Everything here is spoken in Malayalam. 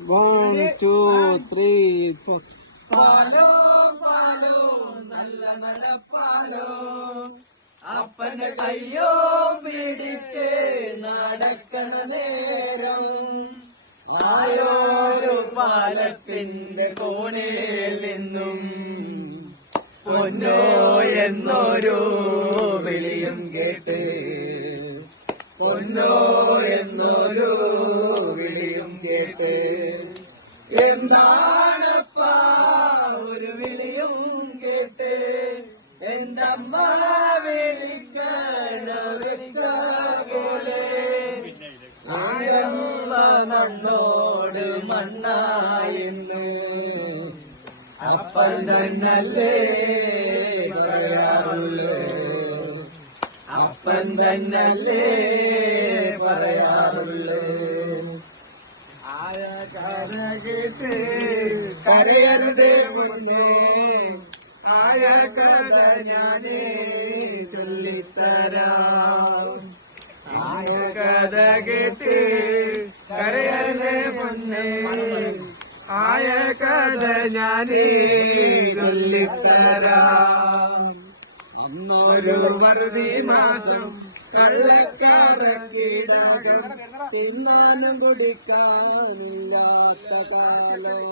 1, 2, 3, 4. പാലോ പാലോ നല്ല നടപ്പാലോ അപ്പന്റെ കയ്യോ പിടിച്ച് നടക്കണ നേരം ആയോരു പാലത്തിന്റെ കോണിൽ നിന്നും പൊന്നോ എന്നൊരു വിളിയും കേട്ട് പൊന്നോ എന്നൊരു വിളിയും കേട്ട് എന്താണപ്പാ ഒരു വിളിയും കേട്ട് എന്റെ അമ്മ വിളിക്കണ വെച്ച പോലെ ആരമ്മ മണ്ണോട് മണ്ണായെന്ന് അപ്പൻ തന്നല്ലേ പറയാറുള്ളൂ അപ്പൻ തന്നല്ലേ പറയാറുള്ളൂ ആയ കഥ കേട്ട് കരയരുതേ മുന്നേ ആയ കഥ ഞാനേ ചൊല്ലിത്തരാം ആയ കഥ കേട്ട് കരയരുതേ മുന്നേ ആയ കഥ ഞാനേ ചൊല്ലിത്തരാം അന്നൊരു വറുതി മാസം കള്ളക്കാരക്കീടകം തിന്നാനും കുടിക്കാനില്ലാത്ത കാലം